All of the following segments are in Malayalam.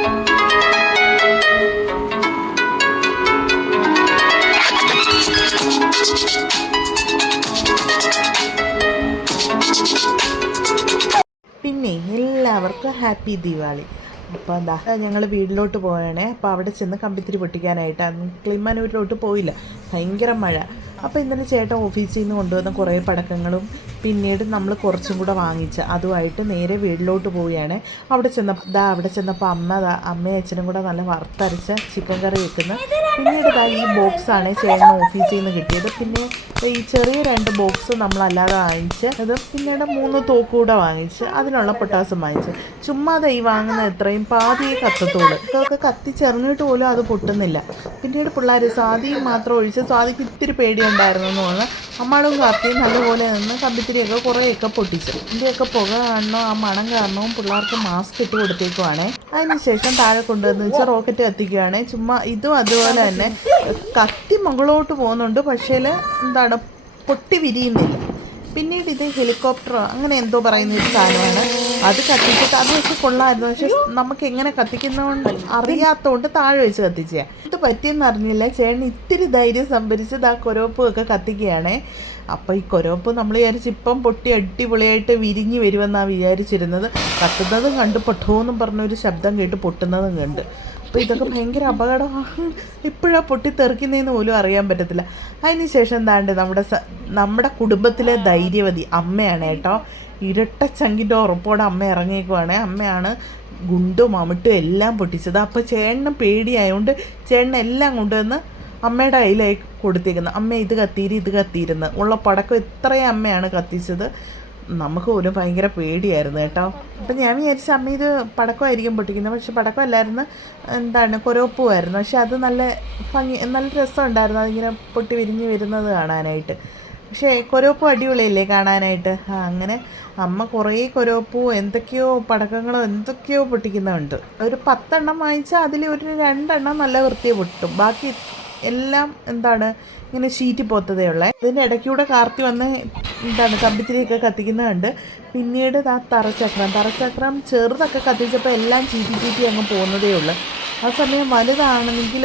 പിന്നെ എല്ലാവർക്കും ഹാപ്പി ദീപാവലി. അപ്പോൾ എന്താ ഞങ്ങൾ വീട്ടിലോട്ട് പോവുകയാണേ. അപ്പോൾ അവിടെ ചെന്ന് കമ്പിത്തിരി പൊട്ടിക്കാനായിട്ട് കിളിമാനൂരിലോട്ട് പോയില്ല, ഭയങ്കര മഴ. അപ്പോൾ ഇന്നലെ ചേട്ടൻ ഓഫീസിൽ നിന്ന് കൊണ്ടുവന്ന കുറേ പടക്കങ്ങളും പിന്നീട് നമ്മൾ കുറച്ചും കൂടെ വാങ്ങിച്ച് അതുമായിട്ട് നേരെ വീട്ടിലോട്ട് പോവുകയാണ്. അവിടെ ചെന്നപ്പോൾ അമ്മയും അച്ഛനും കൂടെ നല്ല വറുത്തരച്ച ചിക്കൻ കറി വെക്കുന്നു. പിന്നീട് ഈ ബോക്സാണ് ചേട്ടൻ ഓഫീസിൽ നിന്ന് കിട്ടിയത്. പിന്നെ ഈ ചെറിയ 2 ബോക്സ് നമ്മളല്ലാതെ വാങ്ങിച്ച് അത് പിന്നീട് 3 തോക്ക് കൂടെ വാങ്ങിച്ച് അതിനുള്ള പൊട്ടാസും വാങ്ങിച്ച്. ചുമ്മാതെ ഈ വാങ്ങുന്ന എത്രയും പാതിയെ കത്തത്തോളൂ. ഇതൊക്കെ കത്തിച്ചെറിഞ്ഞിട്ട് പോലും അത് പൊട്ടുന്നില്ല. പിന്നീട് പിള്ളേർ സ്വാതിയും മാത്രം ഒഴിച്ച്, സ്വാതിക്ക് ഇത്തിരി പേടിയുണ്ടായിരുന്നു എന്ന് പറഞ്ഞാൽ അമ്മാടും കാപ്പിയും നല്ലപോലെ നിന്ന് കമ്പിത്തിരിയൊക്കെ കുറേയൊക്കെ പൊട്ടിച്ചു. ഇതിൻ്റെയൊക്കെ പുക കാണണോ ആ മണം കാരണവും പിള്ളേർക്ക് മാസ്ക് ഇട്ട് കൊടുത്തേക്കുവാണേ. അതിനുശേഷം താഴെ കൊണ്ടുവന്ന് വെച്ചാൽ റോക്കറ്റ് കത്തിക്കുകയാണ്. ചുമ്മാ ഇതും അതുപോലെ തന്നെ കത്തി മുകളിലോട്ട് പോകുന്നുണ്ട്, പക്ഷേ എന്താണ് പൊട്ടി വിരിയുന്നില്ല. പിന്നീട് ഇത് ഹെലികോപ്റ്ററോ അങ്ങനെ എന്തോ പറയുന്ന ഒരു സാധനമാണ്. അത് കത്തിച്ചിട്ട് അത് വെച്ച് കൊള്ളായിരുന്നു. പക്ഷെ നമുക്ക് എങ്ങനെ കത്തിക്കുന്നതുകൊണ്ട് അറിയാത്തതുകൊണ്ട് താഴെ വെച്ച് കത്തിക്കുക. ഇത് പറ്റിയെന്ന് അറിഞ്ഞില്ല. ചേട്ടൻ ഇത്തിരി ധൈര്യം സംഭരിച്ച് കൊരോപ്പും ഒക്കെ കത്തിക്കുകയാണേ. അപ്പോൾ ഈ കൊരോപ്പ് നമ്മൾ വിചാരിച്ച് ഇപ്പം പൊട്ടി അടിപൊളിയായിട്ട് വിരിഞ്ഞ് വരുമെന്നാണ് വിചാരിച്ചിരുന്നത്. കത്തുന്നതും കണ്ട് പൊട്ടോന്നും പറഞ്ഞൊരു ശബ്ദം കേട്ട് പൊട്ടുന്നതും കണ്ട്. അപ്പോൾ ഇതൊക്കെ ഭയങ്കര അപകടമാണ്. ഇപ്പോഴാണ് പൊട്ടിത്തെറിക്കുന്നതെന്ന് പോലും അറിയാൻ പറ്റത്തില്ല. അതിന് ശേഷം എന്താണ്ട് നമ്മുടെ കുടുംബത്തിലെ ധൈര്യവതി അമ്മയാണ് കേട്ടോ. ഇരട്ടച്ചങ്കിൻ്റെ ഉറപ്പോടെ അമ്മ ഇറങ്ങിയേക്കുവാണ്. അമ്മയാണ് ഗുണ്ടും അമിട്ടും എല്ലാം പൊട്ടിച്ചത്. അപ്പോൾ ചേട്ടന് പേടിയായതുകൊണ്ട് ചേട്ടൻ എല്ലാം കൊണ്ടുവന്ന് അമ്മയുടെ കയ്യിലായി കൊടുത്തേക്കുന്നത്. അമ്മ ഇത് കത്തിയിരുന്ന് ഉള്ള പടക്കം ഇത്രയും അമ്മയാണ് കത്തിച്ചത്. നമുക്ക് പോലും ഭയങ്കര പേടിയായിരുന്നു കേട്ടോ. അപ്പം ഞാൻ വിചാരിച്ച അമ്മ ഇത് പടക്കമായിരിക്കും പൊട്ടിക്കുന്നത്, പക്ഷെ പടക്കമല്ലായിരുന്നു, കൊരോപ്പുമായിരുന്നു. പക്ഷെ അത് നല്ല രസമുണ്ടായിരുന്നു അതിങ്ങനെ പൊട്ടി വിരിഞ്ഞ് വരുന്നത് കാണാനായിട്ട്. പക്ഷേ കൊരോപ്പും അടിപൊളിയല്ലേ കാണാനായിട്ട്. അങ്ങനെ അമ്മ കുറേ കൊരോപ്പും എന്തൊക്കെയോ പടക്കങ്ങളും എന്തൊക്കെയോ പൊട്ടിക്കുന്നുണ്ട്. ഒരു 10 എണ്ണം വാങ്ങിച്ചാൽ അതിൽ ഒരു 2 എണ്ണം നല്ല വൃത്തിയെ പൊട്ടും. ബാക്കി എല്ലാം ഇങ്ങനെ ഷീറ്റി പോത്തതേ ഉള്ളേ. ഇതിൻ്റെ ഇടയ്ക്കൂടെ കാർത്തി വന്ന് കമ്പിത്തിരിയൊക്കെ കത്തിക്കുന്നുണ്ട്. പിന്നീട് തറച്ചക്രം ചെറുതൊക്കെ കത്തിച്ചപ്പോൾ എല്ലാം ചീറ്റി അങ്ങ് പോകുന്നതേ ഉള്ളൂ. ആ സമയം വലുതാണെങ്കിൽ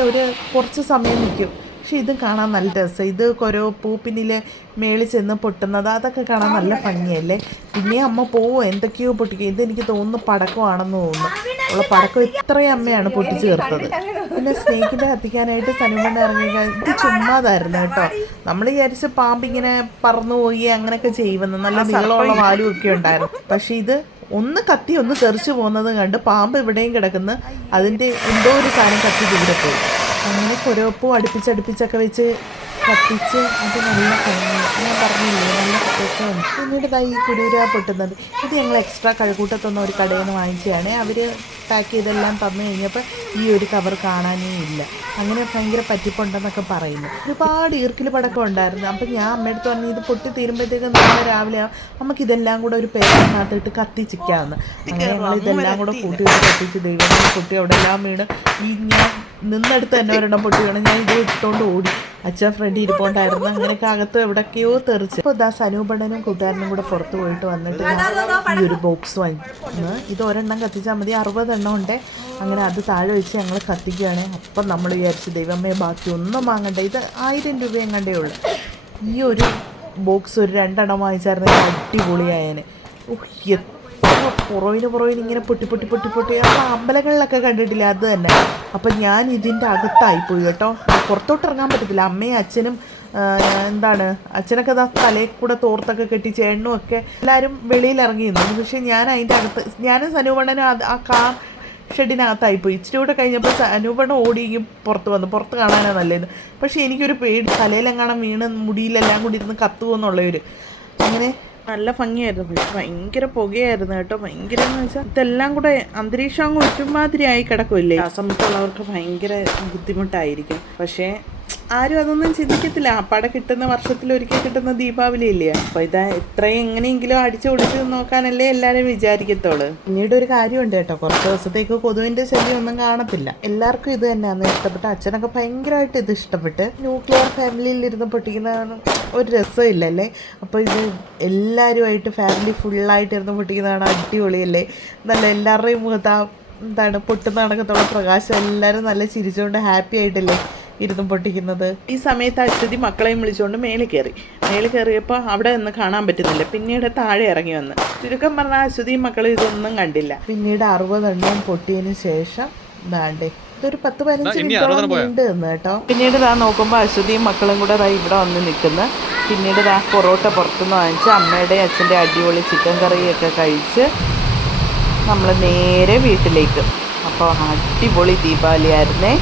കുറച്ച് സമയം നിൽക്കും. പക്ഷെ ഇത് കാണാൻ നല്ല രസം. ഇത് പൂപ്പിനിലെ മേളിൽ ചെന്ന് പൊട്ടുന്നത് അതൊക്കെ കാണാൻ നല്ല ഭംഗിയല്ലേ. പിന്നെ അമ്മ എന്തൊക്കെയോ പൊട്ടിക്കുക. ഇതെനിക്ക് തോന്നുന്നു പടക്കമാണെന്ന് തോന്നുന്നു. ഉള്ള പടക്കം ഇത്രയും അമ്മയാണ് പൊട്ടിച്ച് ചേർത്തത്. പിന്നെ സ്നേക്കിൻ്റെ കത്തിക്കാനായിട്ട് സനുമണ്ണ ഇറങ്ങി. ഇത് ചുമ്മാതായിരുന്നു കേട്ടോ. നമ്മൾ വിചാരിച്ച പാമ്പിങ്ങനെ പറന്നു പോയി അങ്ങനെയൊക്കെ ചെയ്യുമെന്ന്. നല്ല നീളമുള്ള വാലും ഒക്കെ ഉണ്ടായിരുന്നു. പക്ഷെ ഇത് ഒന്ന് കത്തി ഒന്ന് തെറിച്ച് പോകുന്നത് കണ്ട് പാമ്പ് ഇവിടെയും കിടക്കുന്നു. അതിൻ്റെ എന്തോ ഒരു സാധനം കത്തി ദൂരെ പോയി. അങ്ങനെ കൊരോപ്പും അടുപ്പിച്ചൊക്കെ വെച്ച് കത്തിച്ച് അത് നല്ല ഞാൻ പറഞ്ഞില്ലേ നല്ല രസമാണ്. പിന്നീട് ഈ കുരൂര പൊട്ടുന്നത് ഇത് ഞങ്ങൾ എക്സ്ട്രാ കഴക്കൂട്ടത്തൊന്നും ഒരു കടയിൽ നിന്ന് വാങ്ങിച്ചതാണ്. അവർ പാക്ക് ചെയ്തെല്ലാം തന്നു കഴിഞ്ഞപ്പോൾ ഈ ഒരു കവർ കാണാനേ ഇല്ല. അങ്ങനെ ഭയങ്കര പറ്റിപ്പുണ്ടെന്നൊക്കെ പറയുന്നു. ഒരുപാട് ഈർക്കിൽ പടക്കം ഉണ്ടായിരുന്നു. അപ്പം ഞാൻ അമ്മയടുത്ത് പറഞ്ഞു ഇത് പൊട്ടി തീരുമ്പോഴത്തേക്കും നാളെ രാവിലെ നമുക്കിതെല്ലാം കൂടെ ഒരു പേപ്പറിനകത്തിട്ട് കത്തിച്ചിക്കാമെന്ന്. അങ്ങനെ ഞങ്ങൾ ഇതെല്ലാം കൂടെ കൂട്ടിയിട്ട് കത്തിച്ച് ദൈവം പൊട്ടി അവിടെ എല്ലാം വീണ് ഞാൻ നിന്നെടുത്ത് തന്നെ ഒരെണ്ണം പൊട്ടി വീണ്. ഞാൻ ഇത് ഇട്ടുകൊണ്ട് ഓടി. അച്ഛൻ ഫ്രണ്ട് ഇരിപ്പുണ്ടായിരുന്നു. അങ്ങനെയൊക്കെ അകത്ത് എവിടെയൊക്കെയോ തെറിച്ച്. അപ്പോൾ സനൂപണ്ണനും കൂട്ടുകാരനും കൂടെ പുറത്ത് പോയിട്ട് വന്നിട്ട് ഈ ഒരു ബോക്സ് വാങ്ങിക്കുന്നു. ഇത് ഒരെണ്ണം കത്തിച്ചാൽ മതി, 60 എണ്ണം ഉണ്ട്. അങ്ങനെ അത് താഴെ വെച്ച് ഞങ്ങൾ കത്തിക്കുകയാണ്. അപ്പം നമ്മൾ വിചാരിച്ചു ദൈവമേ ബാക്കി ഒന്നും വാങ്ങണ്ടേ, ഇത് 1000 രൂപ എങ്ങണ്ടേ ഉള്ളു. ഈ ഒരു ബോക്സ് ഒരു 2 എണ്ണം വാങ്ങിച്ചായിരുന്നെങ്കിൽ അടിപൊളിയായേനെ. പുറവിന് ഇങ്ങനെ പൊട്ടി ആ അമ്പലങ്ങളിലൊക്കെ കണ്ടിട്ടില്ല അത് തന്നെ. അപ്പം ഞാൻ ഇതിൻ്റെ അകത്തായിപ്പോയി കേട്ടോ. പുറത്തോട്ട് ഇറങ്ങാൻ പറ്റത്തില്ല. അമ്മയും അച്ഛനും അച്ഛനൊക്കെ തലയിൽ കൂടെ തോർത്തൊക്കെ കെട്ടി ചേട്ടനും ഒക്കെ എല്ലാവരും വെളിയിൽ ഇറങ്ങിയിരുന്നു. പക്ഷേ ഞാൻ അതിൻ്റെ അകത്ത് ഞാനും സനൂപണ്ണനും ആ കാർ ഷെഡിനകത്തായിപ്പോയി. ഇച്ചിരി കൂടെ കഴിഞ്ഞപ്പോൾ സനൂപണ്ണൻ ഓടിയും പുറത്ത് കാണാനാണ് നല്ലത്. പക്ഷേ എനിക്കൊരു പേടി തലയിലെങ്ങാണം വീണ് മുടിയിലെല്ലാം കൂടി ഇരുന്ന് കത്തുമെന്നുള്ളൊരു. അങ്ങനെ നല്ല ഭംഗിയായിരുന്നു. പക്ഷെ ഭയങ്കര പുകയായിരുന്നു കേട്ടോ. ഭയങ്കര എന്ന് വെച്ചാൽ ഇതെല്ലാം കൂടെ അന്തരീക്ഷം അങ്ങ് ഒരുമാതിരി ആയി കിടക്കുമല്ലേ. ആ സമയത്തുള്ളവർക്ക് ഭയങ്കര ബുദ്ധിമുട്ടായിരിക്കും. പക്ഷേ ആരും അതൊന്നും ചിന്തിക്കത്തില്ല. പട കിട്ടുന്ന വർഷത്തിലൊരിക്കൽ കിട്ടുന്ന ദീപാവലി ഇല്ലേ. അപ്പോൾ ഇതാ എത്രയും എങ്ങനെയെങ്കിലും അടിച്ചു പൊടിച്ച് നോക്കാനല്ലേ എല്ലാവരും വിചാരിക്കത്തുള്ളൂ. പിന്നീട് ഒരു കാര്യമുണ്ട് കേട്ടോ, കുറച്ച് ദിവസത്തേക്ക് കൊതുവിൻ്റെ ശല്യം ഒന്നും കാണത്തില്ല. എല്ലാവർക്കും ഇത് തന്നെയാണ് ഇഷ്ടപ്പെട്ട. അച്ഛനൊക്കെ ഭയങ്കരമായിട്ട് ഇത് ഇഷ്ടപ്പെട്ട്. ന്യൂക്ലിയർ ഫാമിലിയിലിരുന്ന് പൊട്ടിക്കുന്നതാണ് ഒരു രസമില്ലല്ലേ. അപ്പോൾ ഇത് എല്ലാവരുമായിട്ട് ഫാമിലി ഫുള്ളായിട്ട് ഇരുന്ന് പൊട്ടിക്കുന്നതാണ് അടിപൊളിയല്ലേ. നല്ല എല്ലാവരുടെയും മുഖത്ത് ആ എന്താണ് പൊട്ടുന്ന കണക്കത്തുള്ള പ്രകാശം, എല്ലാവരും നല്ല ചിരിച്ചുകൊണ്ട് ഹാപ്പി ആയിട്ടല്ലേ ഇരുന്നും പൊട്ടിക്കുന്നത്. ഈ സമയത്ത് അശ്വതി മക്കളെയും വിളിച്ചുകൊണ്ട് മേളിൽ കയറിയപ്പോൾ അവിടെ നിന്ന് കാണാൻ പറ്റുന്നില്ല. പിന്നീട് താഴെ ഇറങ്ങി വന്ന്, ചുരുക്കം പറഞ്ഞാൽ അശ്വതിയും മക്കളും ഇതൊന്നും കണ്ടില്ല. പിന്നീട് 60 എണ്ണം പൊട്ടിയതിന് ശേഷം ദാണ്ടേ ഇതൊരു 10-15 മിനിറ്റോളം നീണ്ടു നിന്ന് കേട്ടോ. പിന്നീട് നോക്കുമ്പോൾ അശ്വതിയും മക്കളും കൂടെ ഇവിടെ വന്ന് നിൽക്കുന്നു. പിന്നീട് പൊറോട്ട പുറത്തുനിന്ന് വാങ്ങിച്ച് അമ്മയുടെ അച്ഛൻ്റെ അടിപൊളി ചിക്കൻ കറിയൊക്കെ കഴിച്ച് നമ്മൾ നേരെ വീട്ടിലേക്ക്. അപ്പോൾ അടിപൊളി ദീപാവലി ആയിരുന്നേ.